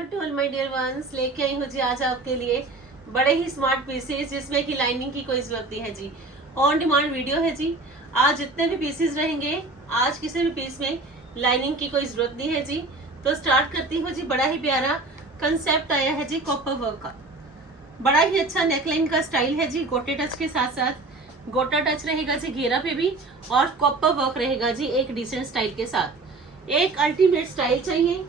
Hello to all my dear ones, लेके आई हूँ जी आज आपके लिए बड़े ही स्मार्ट पीसेस जिसमें कि लाइनिंग की कोई जरूरत नहीं है जी। ऑन डिमांड वीडियो है जी। आज जितने भी पीसेस रहेंगे, आज किसी भी पीस में लाइनिंग की कोई जरूरत नहीं है जी। तो स्टार्ट करती हूँ जी। बड़ा ही प्यारा कंसेप्ट आया है जी कॉपर वर्क का। बड़ा ही अच्छा नेकलाइन का स्टाइल है जी। गोटे टच के साथ साथ गोटा टच रहेगा जी घेरा पे भी, और कॉपर वर्क रहेगा जी एक डिसेंट स्टाइल के साथ। एक अल्टीमेट स्टाइल चाहिए,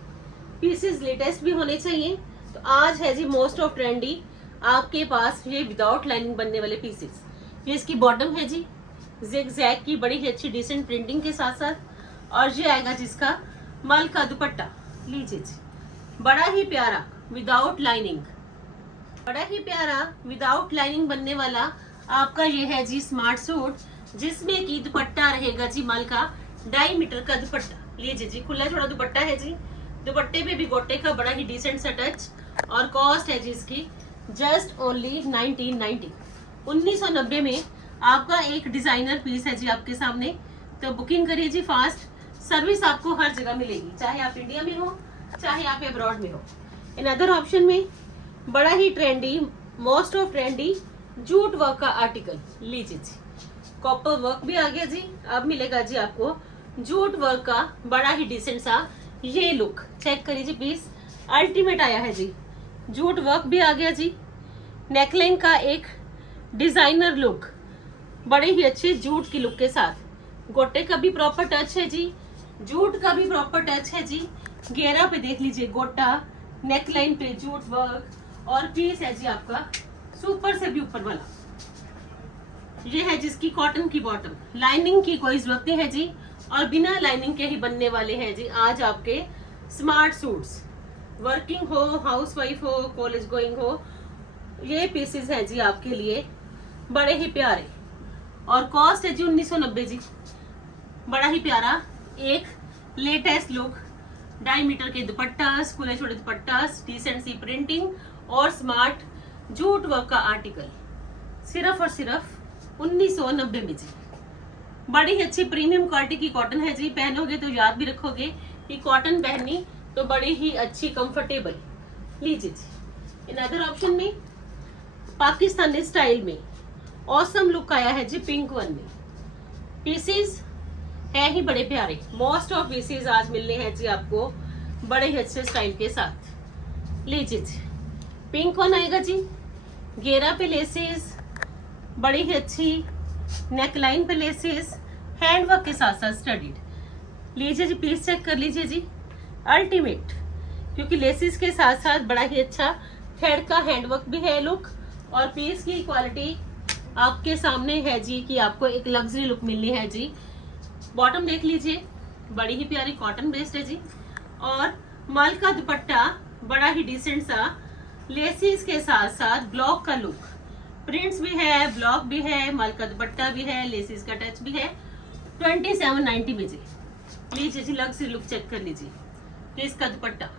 पीसेस लेटेस्ट भी होने चाहिए। तो आज है जी मोस्ट ऑफ ट्रेंडी आपके पास ये विदाउट लाइनिंग बनने वाले पीसेस। ये इसकी बॉटम है जी जिग जैग की, बड़ी ही अच्छी डिसेंट प्रिंटिंग के साथ साथ, और ये आएगा जिसका मल का दुपट्टा। लीजिए जी, बड़ा ही प्यारा विदाउट लाइनिंग, बड़ा ही प्यारा विदाउट लाइनिंग बनने वाला आपका ये है जी स्मार्ट सूट, जिसमें की दुपट्टा रहेगा जी मल का 2.5 मीटर का दुपट्टा। लीजिए जी, खुला छोड़ा दुपट्टा है जी। दुपट्टे पे भी गोटे का बड़ा ही डिसेंट सा टच, और कॉस्ट है जी इसकी जस्ट ओनली 1990। 1990 में आपका एक डिजाइनर पीस है जी आपके सामने। तो बुकिंग करिए जी फास्ट। सर्विस आपको हर जगह मिलेगी, चाहे आप इंडिया में हो चाहे आप अब्रॉड में हो। इन अदर ऑप्शन में बड़ा ही trendy, most of trendy jute work का आर्टिकल। लीजिए जी, कॉपर वर्क भी आ गया जी। अब मिलेगा जी आपको जूट वर्क का बड़ा ही डिसेंट सा ये लुक। चेक करिए जी, पीस अल्टीमेट आया है जी। जूट वर्क भी आ गया जी। नेकलाइन का एक डिजाइनर लुक, बड़े ही अच्छे जूट की लुक के साथ। गोटे का भी प्रॉपर टच है जी, जूट का भी प्रॉपर टच है जी। घेरा पे देख लीजिए गोटा, नेकलाइन पे जूट वर्क, और पीस है जी आपका सुपर से भी ऊपर वाला। ये है जिसकी कॉटन की बॉटम। लाइनिंग की कोई जरूरत नहीं है जी, और बिना लाइनिंग के ही बनने वाले हैं जी आज आपके स्मार्ट सूट्स। वर्किंग हो, हाउसवाइफ हो, कॉलेज गोइंग हो, ये पीसेस हैं जी आपके लिए बड़े ही प्यारे। और कॉस्ट है जी 1990 जी। बड़ा ही प्यारा एक लेटेस्ट लुक, 2.5 मीटर के दुपट्टास, खुले छोटे दुपट्टास, डिसेंट सी प्रिंटिंग और स्मार्ट जूट वर्क का आर्टिकल, सिर्फ और सिर्फ 1990 में जी। बड़ी ही अच्छी प्रीमियम क्वालिटी की कॉटन है जी। पहनोगे तो याद भी रखोगे कि कॉटन पहनी तो बड़ी ही अच्छी कंफर्टेबल। लीजिए जी, इन अदर ऑप्शन में पाकिस्तानी स्टाइल में ऑसम लुक आया है जी पिंक वन में। पीसेस है ही बड़े प्यारे। मोस्ट ऑफ पीसेस आज मिलने हैं जी आपको बड़े ही अच्छे स्टाइल के साथ। लीजिए जी, पिंक वन आएगा जी। घेरा पे लेसेस, बड़ी ही अच्छी नेकलाइन पे लेसेस, हैंडवर्क के साथ साथ स्टडीड। लीजिए जी, पीस चेक कर लीजिए जी, अल्टीमेट, क्योंकि लेसेस के साथ साथ बड़ा ही अच्छा थ्रेड का हैंडवर्क भी है लुक। और पीस की क्वालिटी आपके सामने है जी कि आपको एक लग्जरी लुक मिलनी है जी। बॉटम देख लीजिए, बड़ी ही प्यारी कॉटन बेस्ड है जी। और मल का दुपट्टा बड़ा ही डिसेंट सा, लेसेस के साथ साथ ब्लॉक का लुक, प्रिंट्स भी है, ब्लॉक भी है, मल का दुपट्टा भी है, लेसेस का टच भी है। 2790 में जी। लीजिए जी, लग्जरी लुक चेक कर लीजिए। पीस का दुपट्टा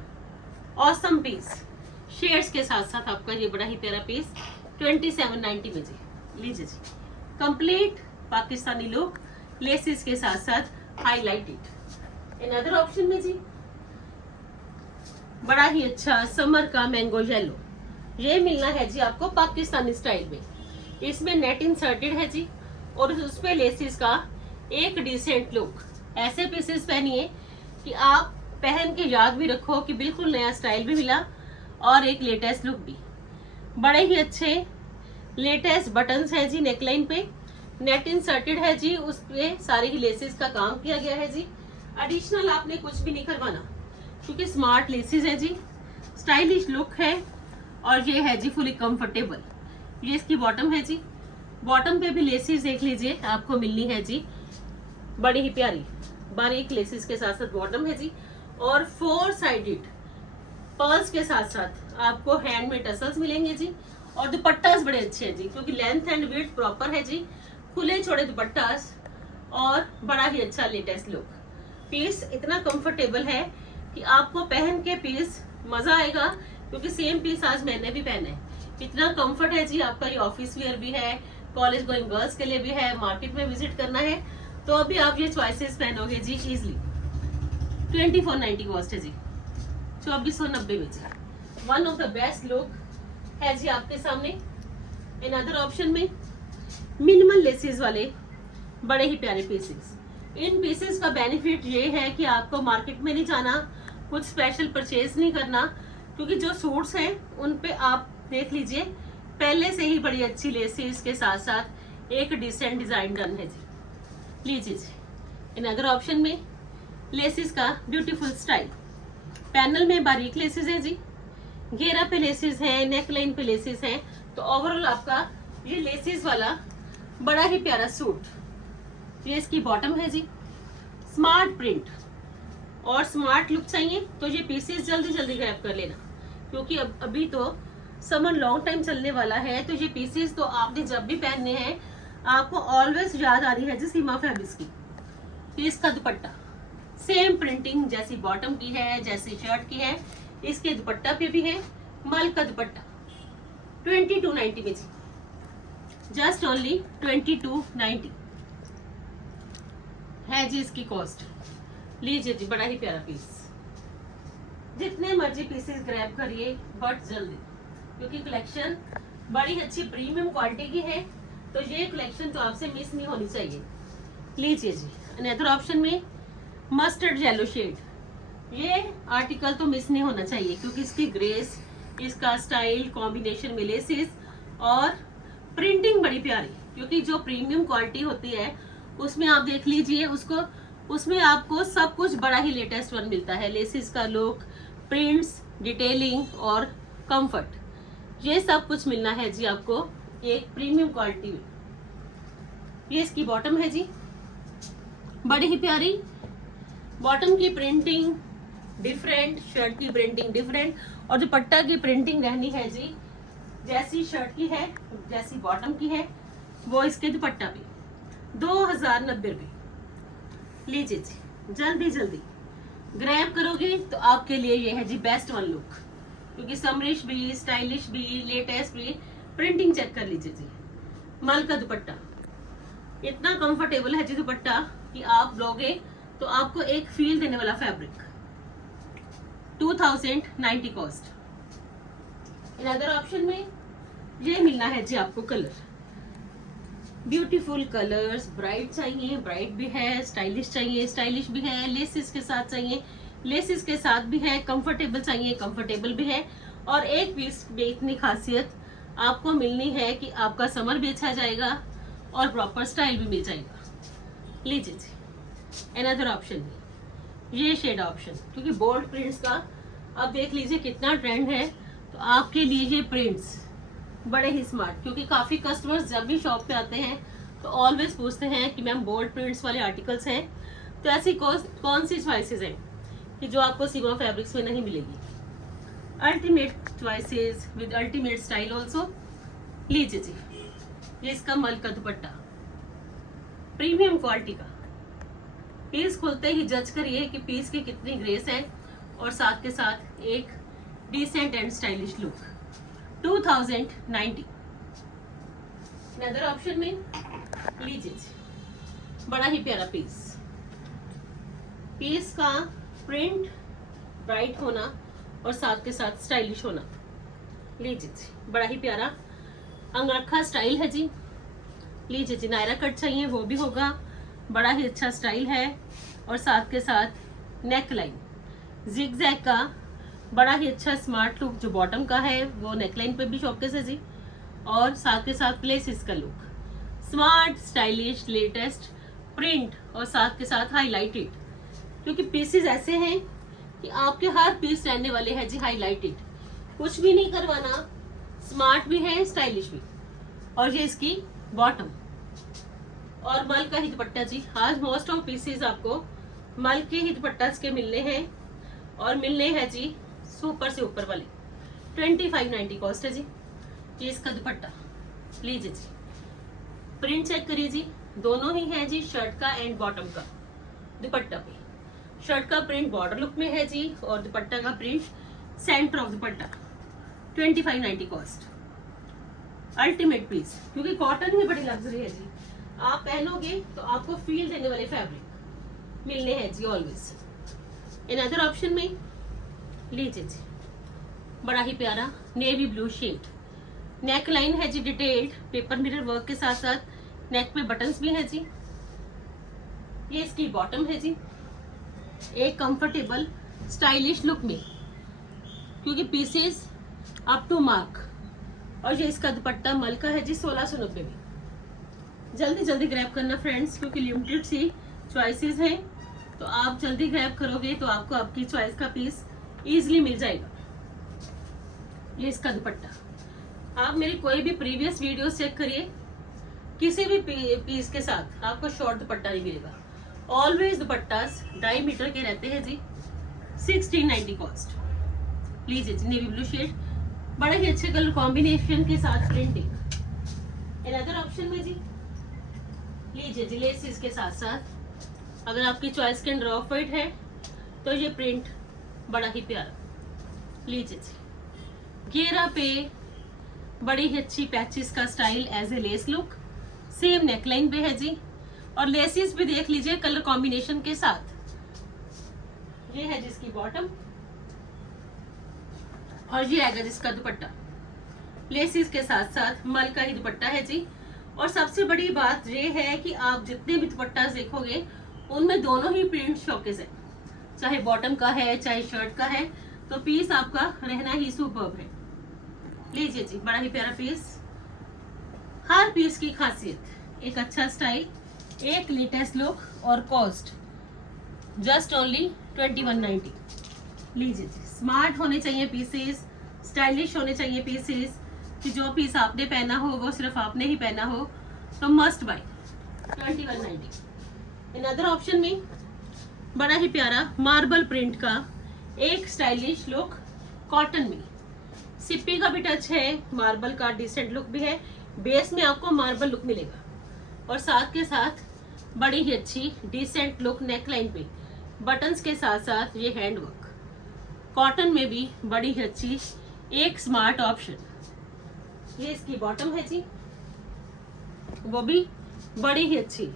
ऑसम पीस, शेड्स के साथ साथ आपका ये बड़ा ही प्यारा पीस 2790 में जी। लीजिए जी, कंप्लीट पाकिस्तानी लुक, लेसेस के साथ साथ हाईलाइटेड। इन अदर ऑप्शन में जी बड़ा ही अच्छा समर का मैंगो येलो, ये मिलना है जी आपको पाकिस्तानी स्टाइल में। इसमें नेट इंसर्टेड है जी, और उस पे लेसेस का एक डिसेंट लुक। ऐसे पीसेस पहनिए कि आप पहन के याद भी रखो कि बिल्कुल नया स्टाइल भी मिला और एक लेटेस्ट लुक भी। बड़े ही अच्छे लेटेस्ट बटन्स है जी नेकलाइन पे, नेट इंसर्टेड है जी, उस पे सारे ही लेसेस का काम किया गया है जी। एडिशनल आपने कुछ भी नहीं करवाना, क्योंकि स्मार्ट लेसेस है जी, स्टाइलिश लुक है, और ये है जी फुली कंफर्टेबल। ये इसकी बॉटम है जी। बॉटम पे भी लेसेस देख लीजिए आपको मिलनी है जी, बड़ी ही प्यारी बारीक लेसेस के साथ साथ बॉटम है जी। और 4 साइडेड पर्ल्स के साथ साथ आपको हैंड में टसल्स मिलेंगे जी। और दुपट्टास बड़े अच्छे हैं जी, क्योंकि लेंथ एंड विड्थ प्रॉपर है जी। खुले छोड़े दुपट्टास और बड़ा ही अच्छा लेटेस्ट लुक। पीस इतना कंफर्टेबल है कि आपको पहन के पीस मजा आएगा, क्योंकि सेम पीस आज मैंने भी पहना है। इतना कंफर्ट है जी आपका। ये ऑफिस वेयर भी है, कॉलेज गोइंग गर्ल्स के लिए भी है, मार्केट में विजिट करना है तो अभी आप ये चॉइसेस पहनोगे जी इजिली। 2490 कॉस्ट है जी, 2490 में जी। One of the best look है जी आपके सामने। अनदर ऑप्शन में मिनिमल लेसेस वाले बड़े ही प्यारे पीसेस। इन पीसेस का बेनिफिट ये है कि आपको मार्केट में नहीं जाना, कुछ स्पेशल परचेज नहीं करना, क्योंकि जो सूट्स हैं उन पे आप देख लीजिए पहले से ही बड़ी अच्छी लेसेस के साथ साथ एक डिसेंट डिजाइन डन है जी। लीजिए जी। अनदर ऑप्शन में लेसेस का ब्यूटीफुल स्टाइल, पैनल में बारीक लेसेस है जी, घेरा पे लेसेस है, नेक लाइन पे लेसेस है। तो ओवरऑल आपका ये लेसेस वाला बड़ा ही प्यारा सूट। ये इसकी बॉटम है जी। स्मार्ट प्रिंट और स्मार्ट लुक चाहिए तो ये पीसेस जल्दी जल्दी ग्रैब कर लेना, क्योंकि अभी तो समर लॉन्ग टाइम चलने वाला है। तो ये पीसेस तो आपने जब भी पहनने हैं आपको ऑलवेज याद आ रही है जी सीमा फैब्रिक्स की। ये इसका दुपट्टा सेम प्रिंटिंग जैसी बॉटम की है, जैसी शर्ट की है, इसके दुपट्टा पे भी है मल का दुपट्टा। 2290 में जी, जस्ट ओनली 2290 है जी इसकी कॉस्ट। लीजिए जी, बड़ा ही प्यारा पीस। जितने मर्जी पीसेस ग्रैब करिए बट जल्दी, क्योंकि कलेक्शन बड़ी अच्छी प्रीमियम क्वालिटी की है। तो ये कलेक्शन तो आपसे मिस नहीं होनी चाहिए। लीजिए जी। अनदर ऑप्शन में मस्टर्ड येलो शेड, ये आर्टिकल तो मिस नहीं होना चाहिए, क्योंकि इसकी ग्रेस, इसका स्टाइल कॉम्बिनेशन में लेसेस और प्रिंटिंग बड़ी प्यारी। क्योंकि जो प्रीमियम क्वालिटी होती है उसमें आप देख लीजिए उसमें आपको सब कुछ बड़ा ही लेटेस्ट वन मिलता है। लेसेस का लुक, प्रिंट्स, डिटेलिंग और कंफर्ट, ये सब कुछ मिलना है जी आपको एक प्रीमियम क्वालिटी में। ये इसकी बॉटम है जी, बड़ी ही प्यारी बॉटम की प्रिंटिंग डिफरेंट, शर्ट की प्रिंटिंग डिफरेंट, और दुपट्टा की प्रिंटिंग रहनी है जी जैसी शर्ट की है, जैसी बॉटम की है, वो इसके दुपट्टा पे। 2090 रुपये। लीजिए जी, जल्दी जल्दी ग्रैब करोगे तो आपके लिए ये है जी बेस्ट वन लुक, क्योंकि समरिश भी, स्टाइलिश भी, लेटेस्ट भी। प्रिंटिंग चेक कर लीजिए जी। मल का दुपट्टा इतना कंफर्टेबल है जी दुपट्टा कि आप लोगे तो आपको एक फील देने वाला फैब्रिक। 2090 कॉस्ट। अनदर ऑप्शन में ये मिलना है जी आपको कलर, ब्यूटीफुल कलर्स। ब्राइट चाहिए, ब्राइट भी है, स्टाइलिश चाहिए, स्टाइलिश भी है, लेसेस के साथ चाहिए, लेसेस के साथ भी है, कंफर्टेबल चाहिए, कंफर्टेबल भी है। और एक पीस में इतनी खासियत आपको मिलनी है कि आपका समर भी अच्छा जाएगा और प्रॉपर स्टाइल भी मिल जाएगा। लीजिए जी। अनदर ऑप्शन ये शेड ऑप्शन, क्योंकि बोल्ड प्रिंट्स का अब देख लीजिए कितना ट्रेंड है। तो आपके लिए ये प्रिंट्स बड़े ही स्मार्ट, क्योंकि काफ़ी कस्टमर्स जब भी शॉप पे आते हैं तो ऑलवेज पूछते हैं कि मैम बोल्ड प्रिंट्स वाले आर्टिकल्स हैं, तो ऐसी कौन सी चॉइसेस हैं कि जो आपको सीमा फैब्रिक्स में नहीं मिलेगी। Ultimate choices with ultimate style also. लीजिए जी, ये इसका मल का दुपट्टा प्रीमियम क्वालिटी का। पीस खुलते ही जज करिए कि पीस की कितनी ग्रेस है और साथ के साथ एक decent and stylish look. 2090। Another option में लीजिए, बड़ा ही प्यारा पीस। पीस का प्रिंट ब्राइट होना और साथ के साथ स्टाइलिश होना। लीजिए जी, बड़ा ही प्यारा अंगरखा स्टाइल है जी। लीजिए जी, नायरा कट चाहिए वो भी होगा, बड़ा ही अच्छा स्टाइल है। और साथ के साथ नेक लाइन जिगजैग का बड़ा ही अच्छा स्मार्ट लुक। जो बॉटम का है वो नेकलाइन पे भी शॉकेस है जी, और साथ के साथ लेसेस का look, smart, stylish, latest print और साथ के साथ हाईलाइटेड, क्योंकि पीसेस ऐसे हैं कि आपके हर पीस रहने वाले हैं जी हाईलाइटेड। कुछ भी नहीं करवाना, स्मार्ट भी है, स्टाइलिश भी। और ये इसकी बॉटम और मल का ही दुपट्टा जी। आज मोस्ट ऑफ पीसेस आपको मल के ही दुपट्टा के मिलने हैं, और मिलने हैं जी सुपर से ऊपर वाले। 2590 कॉस्ट है जी। ये इसका दुपट्टा। लीजिए जी, प्रिंट चेक करिए जी, दोनों ही है जी, शर्ट का एंड बॉटम का। दुपट्टा पे शर्ट का प्रिंट बॉर्डर लुक में है जी, और दुपट्टा का print center of dupatta. 2590 cost. Ultimate piece, क्योंकि कॉटन ही बड़ी लग्जरी है जी। आप पहनोगे तो आपको फील देने वाले फैब्रिक मिलने हैं जी ऑलवेज। अनदर ऑप्शन में लीजिए जी, बड़ा ही प्यारा navy blue shade. Neck line है जी डिटेल्ड पेपर मिरर वर्क के साथ साथ नेक पे बटन्स भी है जी। ये इसकी बॉटम है जी, एक कंफर्टेबल स्टाइलिश लुक में, क्योंकि पीसेस अप टू मार्क। और ये इसका दुपट्टा मल का है जी 1690 में। जल्दी जल्दी ग्रैब करना फ्रेंड्स, क्योंकि लिमिटेड सी चॉइसेस हैं, तो आप जल्दी ग्रैब करोगे तो आपको आपकी चॉइस का पीस इजीली मिल जाएगा। ये इसका दुपट्टा। आप मेरी कोई भी प्रीवियस वीडियो चेक करिए, किसी भी पीस के साथ आपको शॉर्ट दुपट्टा नहीं मिलेगा। ऑलवेज दुपट्टास 2.5 मीटर के रहते हैं जी। 1690 कॉस्ट। लीजिए जी नेवी ब्लू शेड, बड़े ही अच्छे कलर कॉम्बिनेशन के साथ प्रिंटिंग। अनदर ऑप्शन में जी लीजिए जी लेसिस के साथ साथ। अगर आपकी चॉइस के अंदर ऑफ वाइट है तो ये प्रिंट बड़ा ही प्यारा। लीजिए जी घेरा पे बड़ी ही अच्छी पैचेस का style as a lace look. Same neckline पे है जी, और लेसिस भी देख लीजिए कलर कॉम्बिनेशन के साथ। ये है जिसकी बॉटम, और ये आएगा जिसका दुपट्टा लेसिस के साथ साथ मल का ही दुपट्टा है जी। और सबसे बड़ी बात ये है कि आप जितने भी दुपट्टा देखोगे उनमें दोनों ही प्रिंट शोकेस है, चाहे बॉटम का है चाहे शर्ट का है, तो पीस आपका रहना ही सुपर्ब है। लीजिए जी बड़ा ही प्यारा पीस। हर पीस की खासियत एक अच्छा स्टाइल, एक लेटेस्ट लुक, और कॉस्ट जस्ट ओनली 2190। लीजिए जी स्मार्ट होने चाहिए पीसेस, स्टाइलिश होने चाहिए पीसेस, कि जो पीस आपने पहना हो वो सिर्फ आपने ही पहना हो, तो मस्ट बाय 2190। अनदर ऑप्शन में बड़ा ही प्यारा मार्बल प्रिंट का एक स्टाइलिश लुक कॉटन में। सिप्पी का भी टच है, मार्बल का डिसेंट लुक भी है, बेस में आपको मार्बल लुक मिलेगा, और साथ के साथ बड़ी ही अच्छी डिसेंट लुक नेकलाइन पे बटन्स के साथ साथ ये हैंड वर्क। कॉटन में भी बड़ी ही अच्छी एक स्मार्ट ऑप्शन। ये इसकी बॉटम है जी, वो भी बड़ी ही अच्छी,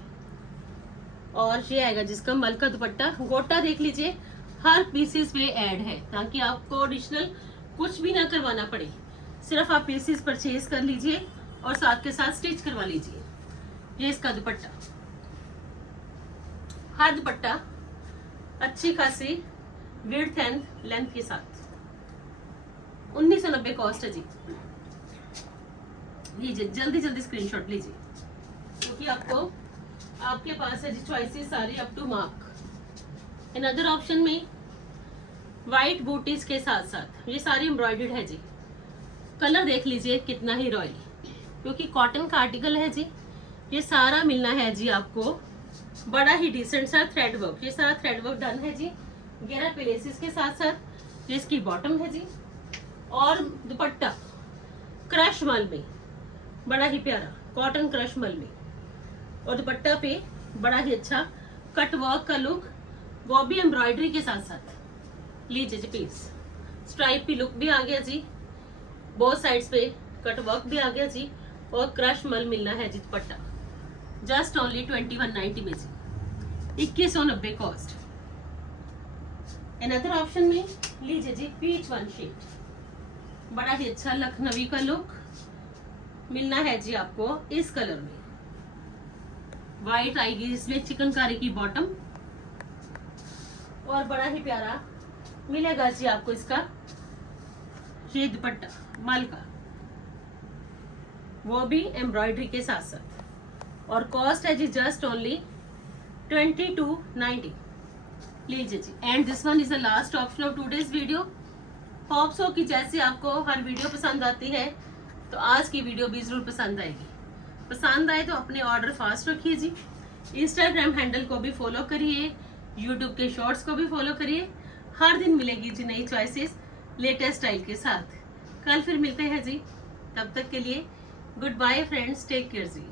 और ये आएगा जिसका मल का दुपट्टा। गोटा देख लीजिए हर पीसेस पे ऐड है, ताकि आपको एडिशनल कुछ भी ना करवाना पड़े, सिर्फ आप पीसेस परचेज कर लीजिए और साथ के साथ स्टिच करवा लीजिए। ये इसका दुपट्टा, हर दुपट्टा अच्छी खासी विड्थ एंड लेंथ के साथ। 1990 कॉस्ट है जी। लीजिए जल्दी जल्दी स्क्रीनशॉट लीजिए, क्योंकि आपको आपके पास है जी चॉइसेस सारी up to mark. Another option में वाइट बूटीज के साथ साथ ये सारी एम्ब्रॉयडर्ड है जी। कलर देख लीजिए कितना ही रॉयल, क्योंकि कॉटन का आर्टिकल है जी। ये सारा मिलना है जी आपको बड़ा ही डिसेंट सा थ्रेड वर्क। ये सारा थ्रेड वर्क डन है जी घेरा पे लेसिस के साथ साथ। ये इसकी बॉटम है जी, और दुपट्टा क्रश मल में, बड़ा ही प्यारा कॉटन क्रश मल में, और दुपट्टा पे बड़ा ही अच्छा कट वर्क का लुक, वो भी एम्ब्रॉयडरी के साथ साथ। लीजिए जी पीस, स्ट्राइप की लुक भी आ गया जी, बोथ साइड्स पे कट वर्क भी आ गया जी, और क्रश मल मिलना है जी दुपट्टा। जस्ट ओनली 2190 में जी, 2190 कॉस्ट। अनदर ऑप्शन में लीजिए जी पीच वन शेड, बड़ा ही अच्छा लखनवी का लुक मिलना है जी आपको इस कलर में। व्हाइट आएगी इसमें चिकनकारी की बॉटम, और बड़ा ही प्यारा मिलेगा जी आपको इसका ये दुपट्टा मल का, वो भी एम्ब्रॉयडरी के साथ साथ, और कॉस्ट है जी जस्ट ओनली 2290। लीजिए जी, and this one is the last option of today's video. Hope so कि जैसे आपको हर वीडियो पसंद आती है, तो आज की वीडियो भी जरूर पसंद आएगी। पसंद आए तो अपने ऑर्डर फास्ट रखिए जी। इंस्टाग्राम हैंडल को भी फॉलो करिए, यूट्यूब के शॉर्ट्स को भी फॉलो करिए। हर दिन मिलेगी जी नई चॉइसेस लेटेस्ट स्टाइल के साथ। कल फिर मिलते हैं जी, तब तक के लिए goodbye friends, take care जी।